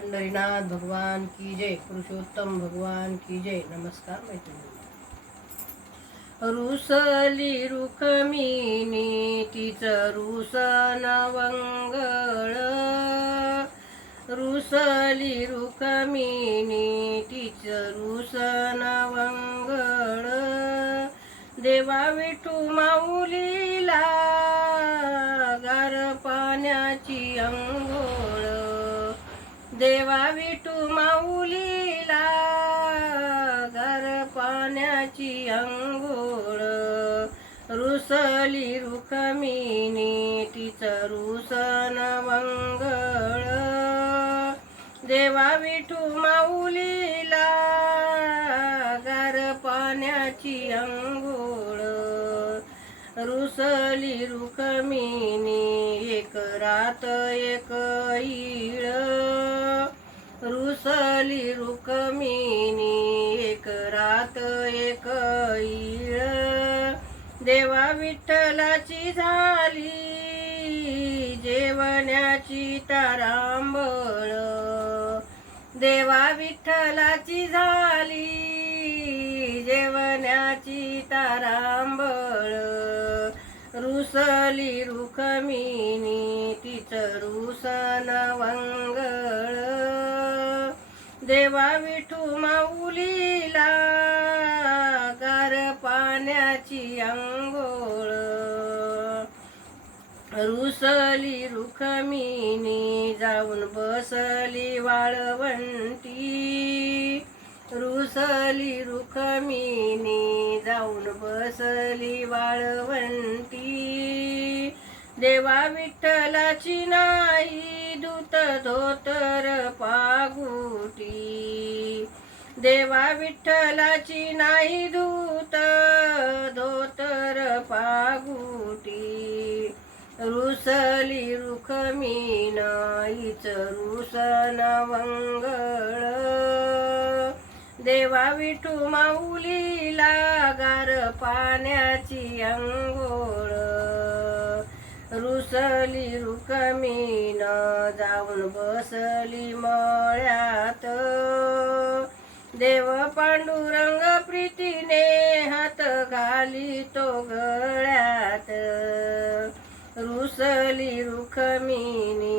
पंढरीनाथ भगवान की जय, पुरुषोत्तम भगवान की जय। नमस्कार मैत्रिणी। रुसली रुखमिनी तिच रुसन वंगळ, रुसली रुखमिनी तिच रुसन वंगळ, देवा विठू माऊलीला गार पाण्याची अंघोळ, देवा विठू माऊलीला गार पाण्याची अंघोळ, रुसली रुखमिनी तिच रुसन वंगळ, देवा विठू माऊलीला गार पाण्याची अंघोळ, रुसली रुखमिनी एक रात एक ईळ, रुसली रुखमिनी एक रात एक ईळ, देवा विठ्ठलाची झाली जेवण्याची तारांबळ, देवा विठ्ठलाची झाली जेवण्याची तारांबळ, रुसली रुखमिनी तिच रुसन वंगळ, देवा विठू माऊलीला गार पाण्याची अंघोळ, रुसली रुखमिनी जाऊन बसली वाळवंटी, रुसली रुखमिनी जाऊन बसली वाळवंटी, देवा विठ्ठलाची नाही दूत धोतर पागुटी, देवा विठ्ठलाची नाही दूत धोतर पागुटी, रुसली रुखमिन हिच रुसन वंगळ, देवा विठू माऊलीला गार पाण्याची अंघोळ, रुसली रुखमिन जाऊन बसली मळ्यात, देव पांडुरंग प्रीतीने हात घाली तो गळ्यात, रुसली रुखमिनी